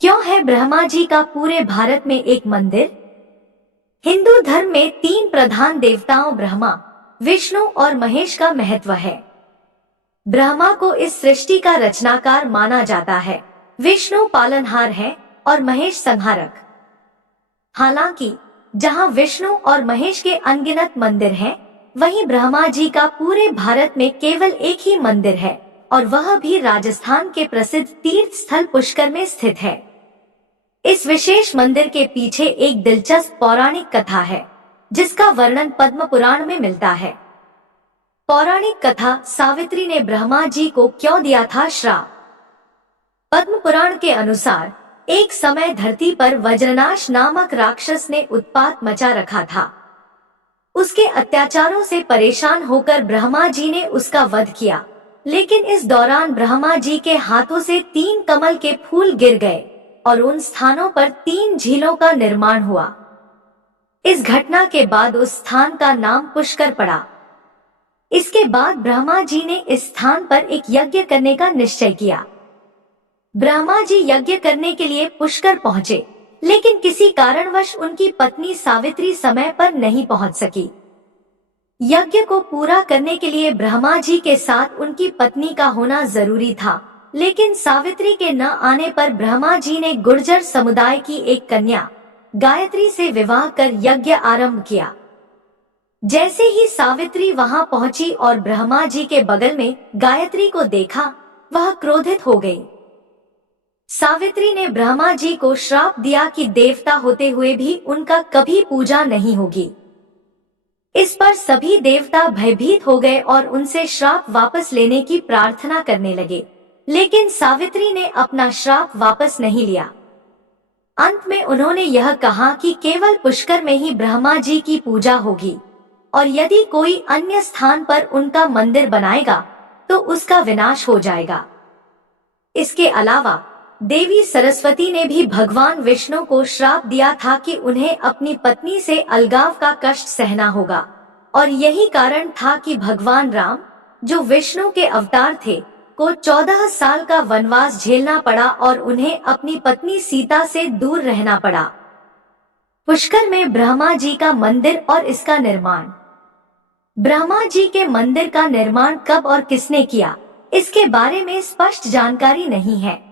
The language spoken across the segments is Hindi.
क्यों है ब्रह्मा जी का पूरे भारत में एक मंदिर? हिंदू धर्म में तीन प्रधान देवताओं ब्रह्मा, विष्णु और महेश का महत्व है। ब्रह्मा को इस सृष्टि का रचनाकार माना जाता है, विष्णु पालनहार है और महेश संहारक। हालांकि जहां विष्णु और महेश के अनगिनत मंदिर हैं, वहीं ब्रह्मा जी का पूरे भारत में केवल एक ही मंदिर है और वह भी राजस्थान के प्रसिद्ध तीर्थ स्थल पुष्कर में स्थित है। इस विशेष मंदिर के पीछे एक दिलचस्प पौराणिक कथा है, जिसका वर्णन पद्म पुराण में मिलता है। पौराणिक कथा, सावित्री ने ब्रह्मा जी को क्यों दिया था श्राप? पद्म पुराण के अनुसार एक समय धरती पर वज्रनाश नामक राक्षस ने उत्पात मचा रखा था। उसके अत्याचारों से परेशान होकर ब्रह्मा जी ने उसका वध किया, लेकिन इस दौरान ब्रह्मा जी के हाथों से 3 कमल के फूल गिर गए और उन स्थानों पर 3 झीलों का निर्माण हुआ। इस घटना के बाद उस स्थान का नाम पुष्कर पड़ा। इसके बाद ब्रह्मा जी ने इस स्थान पर एक यज्ञ करने का निश्चय किया। ब्रह्मा जी यज्ञ करने के लिए पुष्कर पहुँचे, लेकिन किसी कारणवश उनकी पत्नी सावित्री समय पर नहीं पहुँच सकी। यज्ञ को पूरा करने के लिए ब्रह्मा जी के साथ उनकी पत्नी का होना जरूरी था, लेकिन सावित्री के न आने पर ब्रह्मा जी ने गुर्जर समुदाय की एक कन्या गायत्री से विवाह कर यज्ञ आरंभ किया। जैसे ही सावित्री वहां पहुंची और ब्रह्मा जी के बगल में गायत्री को देखा, वह क्रोधित हो गई। सावित्री ने ब्रह्मा जी को श्राप दिया कि देवता होते हुए भी उनका कभी पूजा नहीं होगी। इस पर सभी देवता भयभीत हो गए और उनसे श्राप वापस लेने की प्रार्थना करने लगे, लेकिन सावित्री ने अपना श्राप वापस नहीं लिया। अंत में उन्होंने यह कहा कि केवल पुष्कर में ही ब्रह्मा जी की पूजा होगी और यदि कोई अन्य स्थान पर उनका मंदिर बनाएगा तो उसका विनाश हो जाएगा। इसके अलावा देवी सरस्वती ने भी भगवान विष्णु को श्राप दिया था कि उन्हें अपनी पत्नी से अलगाव का कष्ट सहना होगा, और यही कारण था कि भगवान राम, जो विष्णु के अवतार थे, को 14 साल का वनवास झेलना पड़ा और उन्हें अपनी पत्नी सीता से दूर रहना पड़ा। पुष्कर में ब्रह्मा जी का मंदिर और इसका निर्माण। ब्रह्मा जी के मंदिर का निर्माण कब और किसने किया, इसके बारे में स्पष्ट जानकारी नहीं है।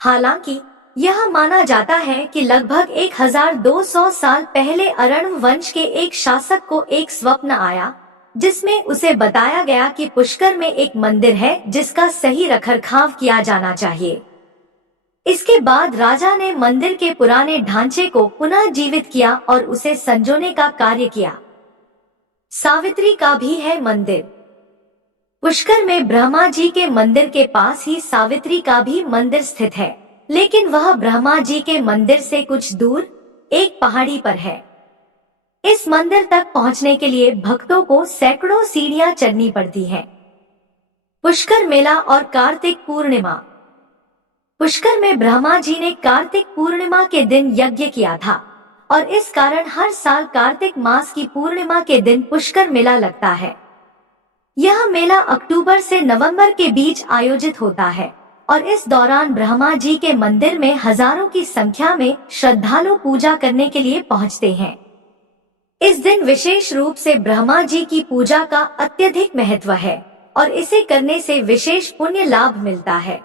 हालांकि यह माना जाता है कि लगभग 1200 साल पहले अरण वंश के एक शासक को एक स्वप्न आया, जिसमें उसे बताया गया कि पुष्कर में एक मंदिर है जिसका सही रखरखाव किया जाना चाहिए। इसके बाद राजा ने मंदिर के पुराने ढांचे को पुनः जीवित किया और उसे संजोने का कार्य किया। सावित्री का भी है मंदिर। पुष्कर में ब्रह्मा जी के मंदिर के पास ही सावित्री का भी मंदिर स्थित है, लेकिन वह ब्रह्मा जी के मंदिर से कुछ दूर एक पहाड़ी पर है। इस मंदिर तक पहुंचने के लिए भक्तों को सैकड़ों सीढ़ियां चढ़नी पड़ती हैं। पुष्कर मेला और कार्तिक पूर्णिमा। पुष्कर में ब्रह्मा जी ने कार्तिक पूर्णिमा के दिन यज्ञ किया था और इस कारण हर साल कार्तिक मास की पूर्णिमा के दिन पुष्कर मेला लगता है। यह मेला अक्टूबर से नवंबर के बीच आयोजित होता है और इस दौरान ब्रह्मा जी के मंदिर में हजारों की संख्या में श्रद्धालु पूजा करने के लिए पहुंचते हैं। इस दिन विशेष रूप से ब्रह्मा जी की पूजा का अत्यधिक महत्व है और इसे करने से विशेष पुण्य लाभ मिलता है।